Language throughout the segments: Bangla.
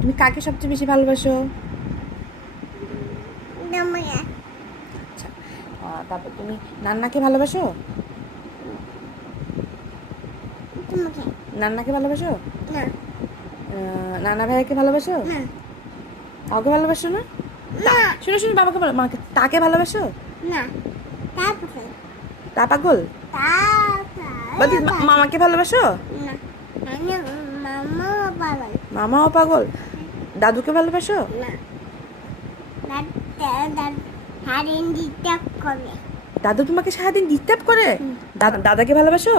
তুমি কাকে সবচেয়ে বেশি ভালোবাসো? আচ্ছা, তারপর তুমি নান্নাকে ভালোবাসো? নান্নাকে ভালোবাসো? নানা ভাইয়াকে ভালোবাসো? কাউকে ভালোবাসো না? শুনো শুনো, বাবাকে মাকে তাকে ভালোবাসো? তা পাগল? মামাকে ভালোবাসো? মামাও পাগল? দাদুকে ভালোবাসো? দাদু তোমাকে সারাদিন ডিস্টার্ব করে? দাদাকে ভালোবাসো?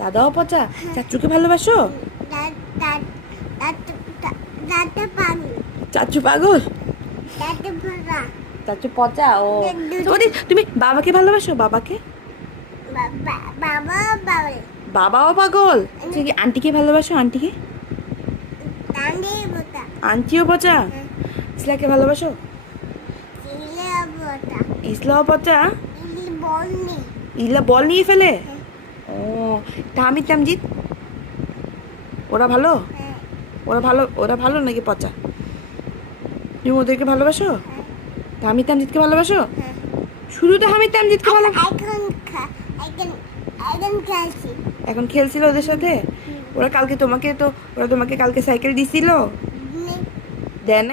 দাদাও পচা? চাচুকে ভালোবাসো? চাচু পাগল? চাচু পচা? ও তুমি বাবাকে ভালোবাসো? বাবাকে? বাবাও পাগল? ঠিক, আন্টিকে ভালোবাসো? আন্টিকে? আন্টিও পচা? ইসলাকে ভালোবাসো? ইসলাও পচা? ইসলা বল নিয়ে ফেলে? ও, তাহমিদ তামজিদ ওরা ভালো? ওরা ভালো নাকি পচা? তুমি ওদেরকে ভালোবাসো? তাহমিদ তামজিদকে ভালোবাসো? শুধু তাহমিদ তামজিদকে ভালোবাসো? এখন খেলছিল ওদের সাথে? ওরা তোমাকে কালকে সাইকেল দিছিল? দেয় না?